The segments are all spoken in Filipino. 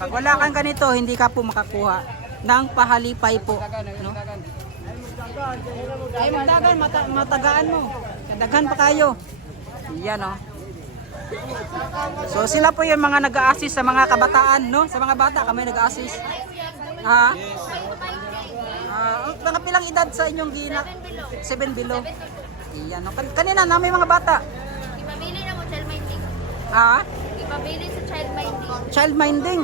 Pag wala kang ganito, hindi ka po makakuha ng pahalipay po, no? Ay magdagan, matagaan mo. Daghan pa kayo. Yan, no? So sila po yung mga nag-a-assist sa mga kabataan, no? Sa mga bata kami nag-a-assist. Ha? Mga pilang edad sa inyong gina? 7 below. Iyan, no? Kanina na may mga bata. Ipabili na mo child minding. Ha? Ipabili sa child minding. Child minding.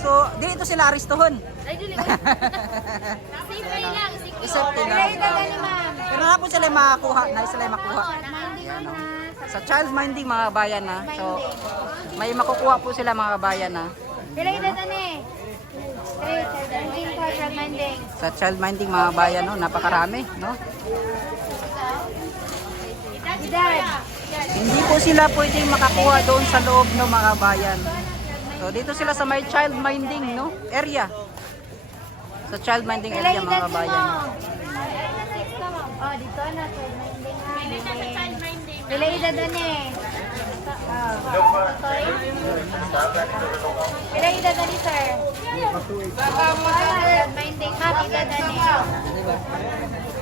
So, dito sila aristohon. Ay, dili. Safety lang. Safety lang. Pero nga po sila makakuha, na sila makuha. Yan, no? Sa child minding mga bayan na. So, may makukuha po sila mga bayan na. Pila edad ani? Child minding. Sa child minding mga bayan, no, napakarami, no? Edad. Hindi po sila pwedeng makakuha doon sa loob ng mga bayan. So dito sila sa may child minding, no, area. Sa child minding area mga bayan. Oh, dito na child minding. Pili na sa child minding. Pila edad ani? Pila edad ani, sir? Child minding. Ma'am, edad ani? Diba?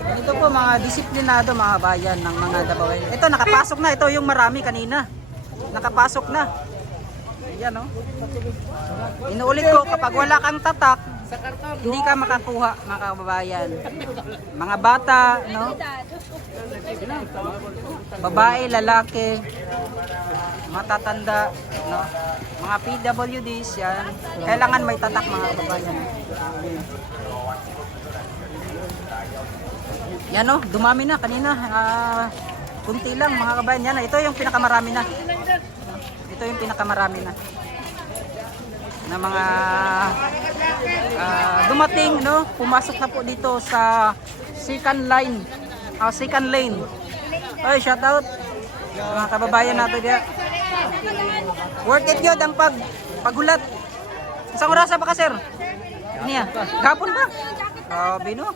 Ito po mga disiplinado mga bayan ng mga Dabawen. Ito nakapasok na, ito yung marami kanina. Nakapasok na. Yan, no? Inuulit ko, kapag wala kang tatak, hindi ka makakuha mga kababayan. Mga bata, no? Babae, lalaki, matatanda, no? Mga PWDs yan. Kailangan may tatak mga kababayan. Yan, no? Dumami na kanina. Kunti lang mga kababayan. Yan, ito yung pinakamarami na. Ito yung pinakamarami na mga dumating, no? Pumasok na po dito sa second lane. Oy, shout out mga kababayan natin diya. Worth it yun ang pagulat. Isang oras pa ka, sir? Niya, gapon ba? Grabe, no?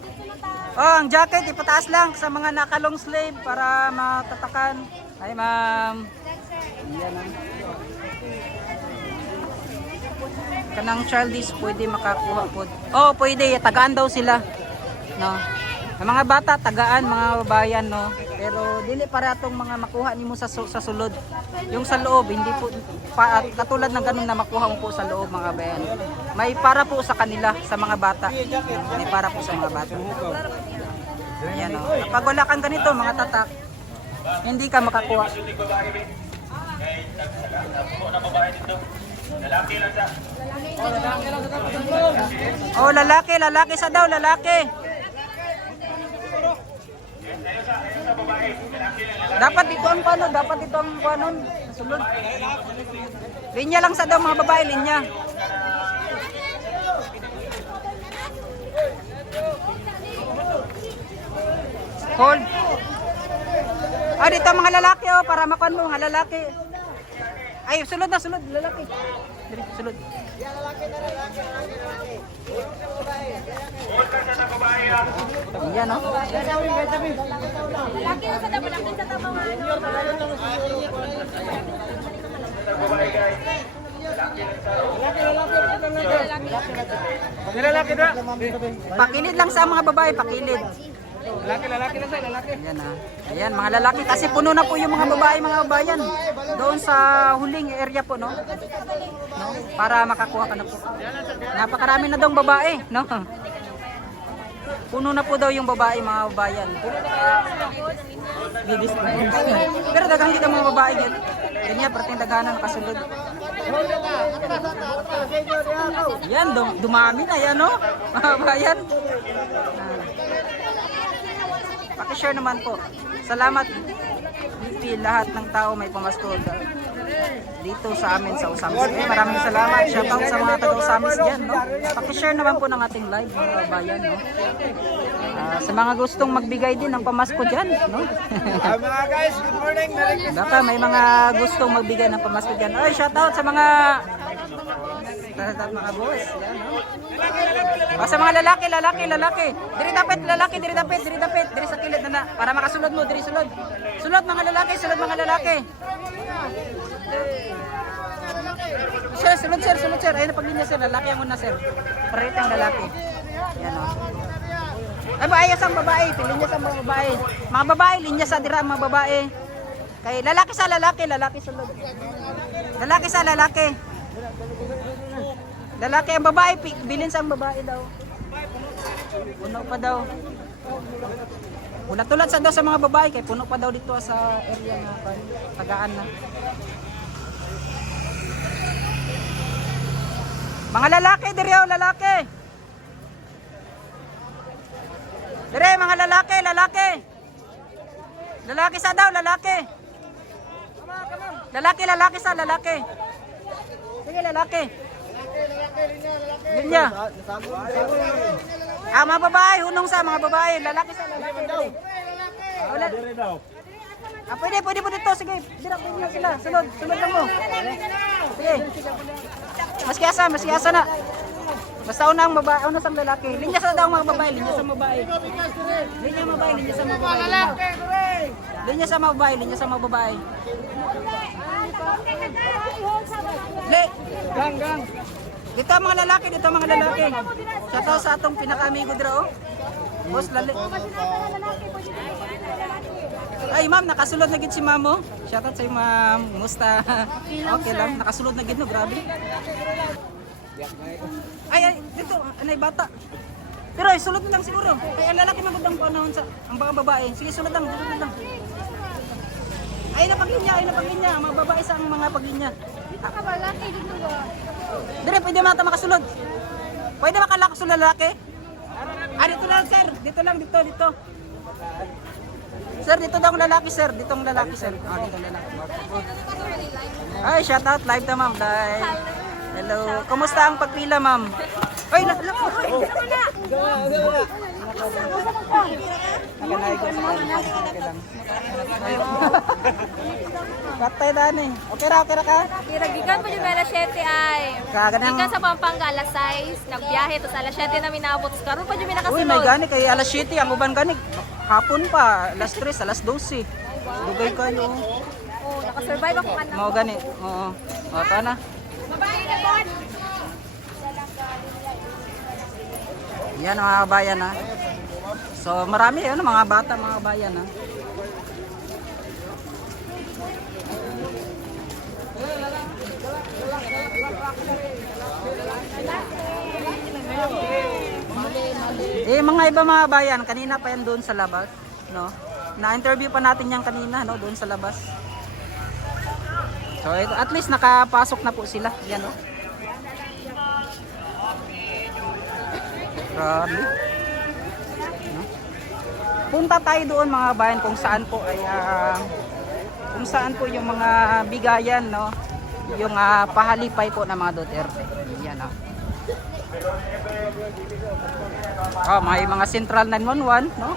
Oh, ang jacket ipataas lang sa mga naka-long sleeve para matatakan. Ay, ma'am. Yan ang kanang childish pwede makakuha po. Oh, pwede tagaan daw sila. No. Ang mga bata tagaan mga babayan, no. Pero dili para tong mga makuha nimo sa sulod. Yung sa loob hindi po katulad ng ganun na makuha mo po sa loob mga bayan. May para po sa kanila sa mga bata. May para po sa mga bata. Ayan, no. Kapag wala kang ganito mga tatak, hindi ka makakuha. Oh, lalaki sa daw, lalaki. Dapat dito ang paano, sulod. Linya lang sa daw mga babae, linya. Hold. Ah, dito mga lalaki, oh, para makuha mo mga lalaki. Ay, sulod, lalaki. Dali, sulod. Yan, no? Laki sa dama, laki sa dama. Pakilid lang sa mga babae, pakilid. Lalaki lang sa lalaki. Ayan, ayan, mga lalaki kasi puno na po yung mga babae, mga babayan. Doon sa huling area po, no? Para makakuha ka na po. Napakarami na daw babae, no? Puno na po daw yung babae, mga babayan. Pero dagang kita mga babae yan. Ganyan, parating daganan nakasulod. Yan, dumami na yan, no? Mga babayan. Paki-share naman po. Salamat BP, lahat ng tao may pamasko dito sa amin sa Usamis. Maraming salamat. Shoutout sa mga taga-Usamis dyan, no? Paki-share naman po ng ating live, mga kabayan, no? Sa mga gustong magbigay din ng pamasko dyan, no? Mga guys, good morning. Baka may mga gustong magbigay ng pamasko dyan. Ay, shoutout sa mga boss. Yan, no? Sa mga lalaki. Diri dapat, diri sa kilid na para makasulod mo, diri sulod. Sulod mga lalaki. sir, sulod sir, sulod sir. Ayun na paglinya sir, lalaki ang una sir. Parito ang lalaki. Yan o. Ay ba, ayos ang babae, pilinya sa mga babae. Mga babae, linya sa dira, mga babae. Kay lalaki sa lalaki, lalaki sulod. Lalaki sa lalaki. Lalaki ang babae, bilin sa ang babae daw. Puno pa daw. Ulat tulad sa daw sa mga babae, kay puno pa daw dito sa area na tagaan na. Mga lalaki, diri o lalaki. Dire, mga lalaki, lalaki. Lalaki sa daw, lalaki. Lalaki, lalaki sa lalaki. Sige, lalaki. Linya. Ah, mga babae, hunong sa mga babae. Lalaki sa lalaki. Wala. Ah, pwede po dito. Sige, dira po na sila. Sunod lang mo. Sige. Maski asa na. Basta unang babae, una sa lalaki. Linya sa daw mga babae, linya sa babae. Linya babae, linya sa mga babae. Linya sa mga babae, linya sa mga babae. Le, gang. Dito mga lalaki, Shout out sa atong pinaka-amigo dira oh. Boss lali. Ay ma'am, nakasulod na gid si ma'am oh. Shout out sa iyo ma'am. Kumusta? Okay lang, nakasulod na gid no, grabe. Ay, dito, anay bata. Pero ay, sulod na lang siguro. Kaya ang lalaki magandang panahon sa ang mga babae. Sige, sulod lang. Ay, napaglinya. Ang mga babae sa ang mga paglinya. Dito ka ba, laki dito ba? Dire, pwede mata makasulod. Pwede makalakas sa lalaki. Ah, dito lang, sir. Dito. Sir, dito daw ang lalaki, sir. Dito ang lalaki, sir. Ah, dito ang lalaki. Ay, shout out live ta, ma'am. Live. Hello. Kumusta ang pagpila, ma'am? Ay, nakalako. Patay dani. Okay ra ka? Kiragikan po yung alas 7 ay. Kaganang. Gikan sa Pampanga alas 6. Nagbiyahe to sa alas 7 namin naabot. Karon pa yung Uy, nakasunod. may gani kay alas 7 ang uban gani. Hapon pa, alas 3, alas 12. Dugay kayo. Oh, nakasurvive ako anak. Mao gani. Oo. O, na. Babae na bon. Yan mga bayan ha. So marami yun, mga bata, mga bayan ha. Mga iba mga bayan, kanina pa yan doon sa labas, no? Na-interview pa natin yan kanina, no, doon sa labas. So at least nakapasok na po sila, yan, no? Grabe. No? Punta tayo doon mga bayan kung saan po ay kung saan po yung mga bigayan, no? Yung pahalipay po ng mga Duterte. Yan, no? May mga Central 911, no?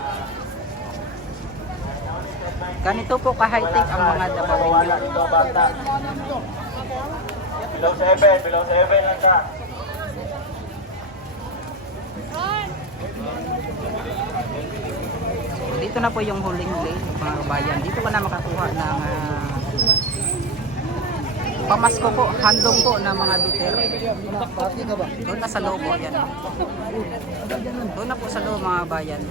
Ganito po ka-high-tech ang mga Davao. Below 7 lang ka. So, dito na po yung huling lane, mga bayan. Dito ka na makakuha ng pamasko po, handong po ng mga Duterte. Doon na sa loob po, yan. Doon na po sa loob mga bayan.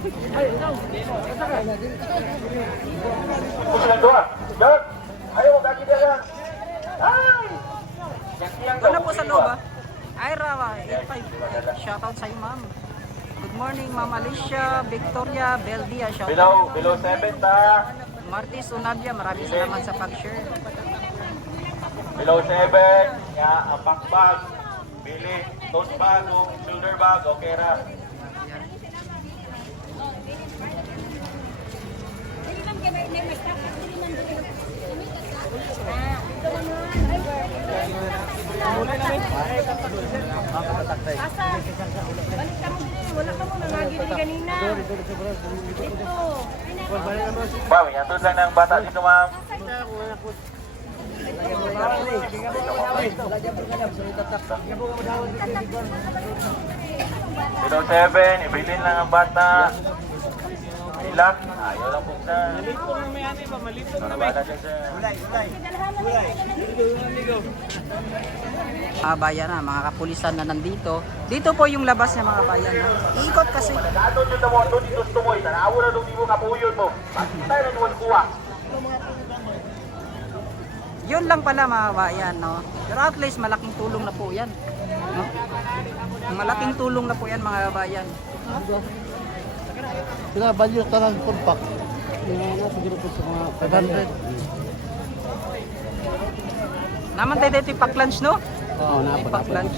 Doon na po sa loob Ay, Rawa, 85. Shoutout sa iyo, ma'am. Good morning, Ma'am Alicia, Victoria, Beldia. Shoutout. Below 7 ta. Martis Unabia, maraming salamat sa pag-share. Below 7, ang backbag, bili, tote bag, shoulder bag, okay ra. Asa? Balik ka mo din. Wala ka mo nangagili kanina. Dito. Ma'am, yatod lang ng bata dito, ma'am. Below 7, ibilin lang ang bata. lang. Ayaw lang po sa... Malito na may ani ba? Malito na may. Mga bayan na, mga kapulisan na nandito. Dito po yung labas ng mga bayan. Ha? Iikot kasi. Nato yun na mo, doon dito tumoy. Tanawo na doon di mo kapuyon mo. Bakit tayo na niwan kuha? Yun lang pala mga bayan, no? Pero at least malaking tulong na po yan. No? Malaking tulong na po yan mga bayan. Sila value ka lang compact. Siguro po sa mga 500. Naman tayo dito yung pack-lunch, no? Oo, Pack-lunch.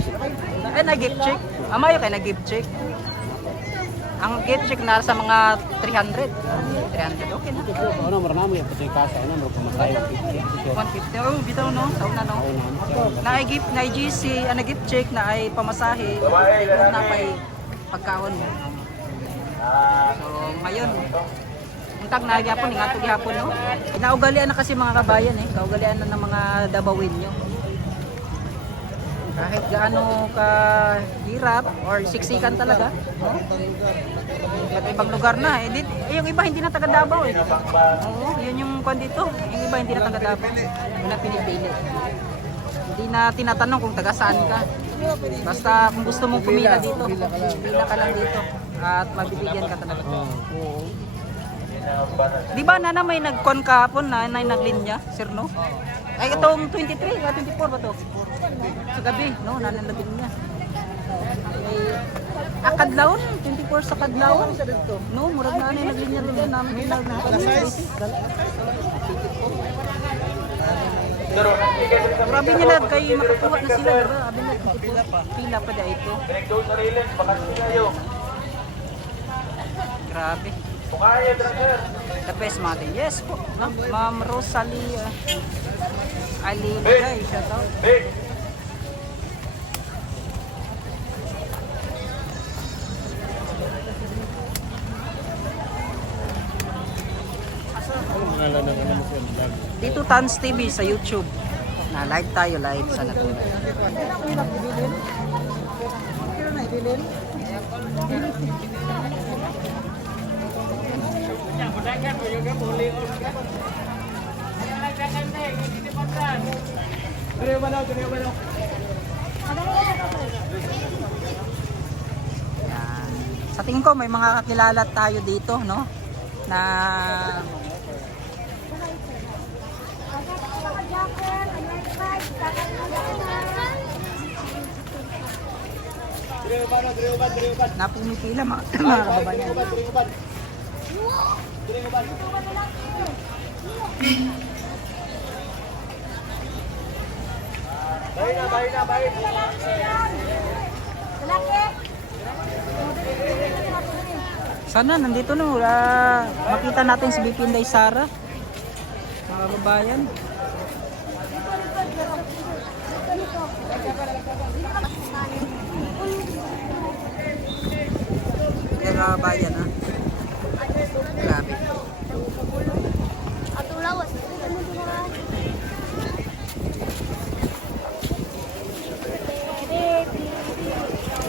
Ay, nag-gift check. Amayo kayo nag-gift check. Ang gift check na sa mga 300. 300, okay na. Ano, marami yung pati kasa. Ano, mamatay. 150. Oh, bitaw, no? Sa una, no? Na ay gift, na ay GC, na gift check, na ay pamasahe. Na may pagkaon mo. So, ngayon, untag na gyapon nga to gihapon, no? Inaugalian na kasi mga kabayan eh, kaugalian na ng mga dabawin nyo. Kahit gaano ka hirap or siksikan talaga, no? At ibang lugar na eh. Yung iba hindi na taga Davao eh. Oo, yun yung kwan dito. Yung iba hindi na taga Davao. Yun na pinipili. Hindi na tinatanong kung taga saan ka. Basta kung gusto mong pumila dito, pila ka lang dito. At mabibigyan ka talaga. Oo. Di ba na may nag-con kahapon na naglinya, sir, no? Ay, itong 23, 24 ba to? Sa gabi, no? Nananagin niya. Ay, Kadlawon, 24 sa Kadlawon. No, murag na naglinya rin namin. Grabe nila kay makakuha na sila, diba? Abi na, pila pa dahil ito. Pinagdoon sa rilin, baka sila yun. Grabe. Bukaya, driver. The best mother. Yes po. No? Ma'am Rosalie Ali Ligay. Shout out. Big. Dito Tans TV sa YouTube. Na live tayo, live sa natin. Yan. Sa tingin ko may mga kakilala tayo dito, no? Na pumipila mga kababayan. Bahay na. Sana nandito no, makita natin si BP Inday Sara. Mga kababayan. Mga kababayan ha. Grabe.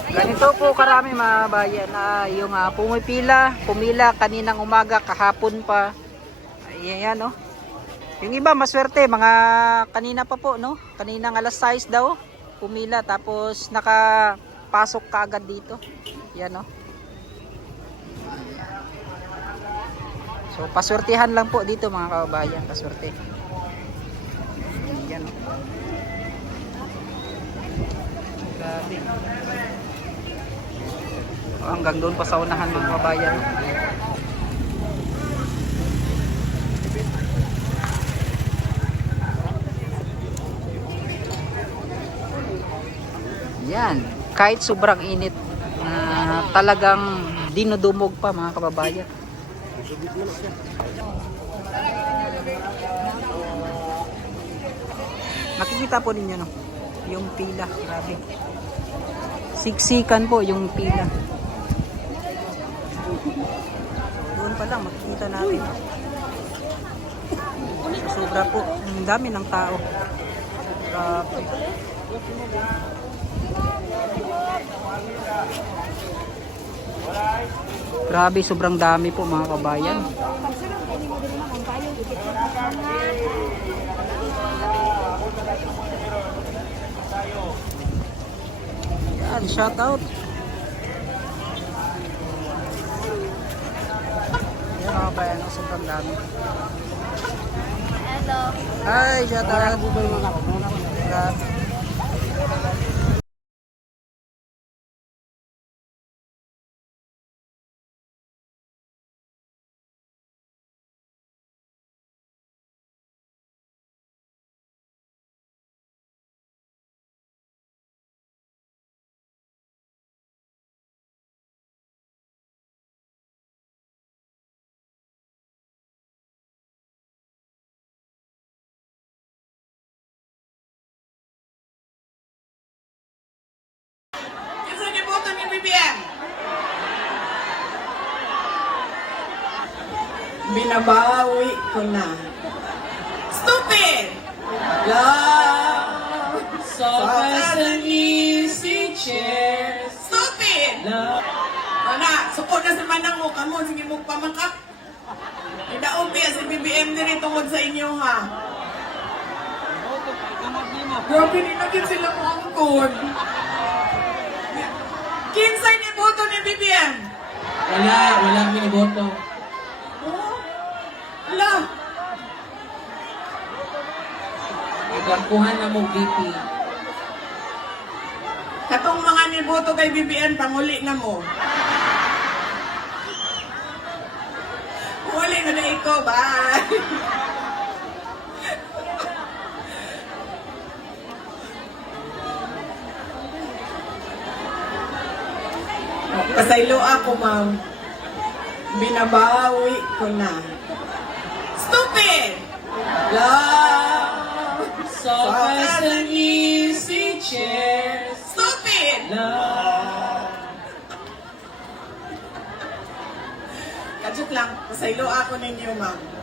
Ganito po karami mga bayan na yung pumila kaninang umaga, kahapon pa. Ayan no. Yung iba maswerte, mga kanina pa po no. Kaninang alas 6 daw pumila tapos nakapasok kaagad dito. Yan no. So paswertihan lang po dito mga kababayan, paswerte. Yan no. Grabe. Hanggang doon pa sa unahan mga kabayan. Yan, kahit sobrang init, talagang dinudumog pa mga kababayan. Nakikita po ninyo no, yung pila, grabe. Siksikan po yung pila. Doon pa lang makikita natin. Sobra po, ang dami ng tao. Grabe. Grabe, sobrang dami po mga kabayan. Pagsunod ko, mo din naman ang payong ikit mo mga. Yan, shout out. Yan mga kabayan, sobrang dami. Hello. Hi, shout out. Grabe. Kasi niboto ni BBM. Binabawi ko na. Stupid! Love, so fast and easy chair. Stupid! Love. Ana, suko na sa manang mo, kamo, sige mo pamakap. Idaog biya si BBM diri tungod sa inyo, ha? Grabe, ninagin sila mo ang code. Kinsay ni boto ni BBM? Wala biniboto. Oh, ala. Nagkuhan na mo VP. Katong mga ni boto kay BBM, panguli na mo. Uli na na ikaw, bye. Pasaylo ako, ma'am. Binabawi ko na. Stupid! Love, so fast and easy chair. Stupid! Love. Kajut lang, pasaylo ako ninyo, ma'am.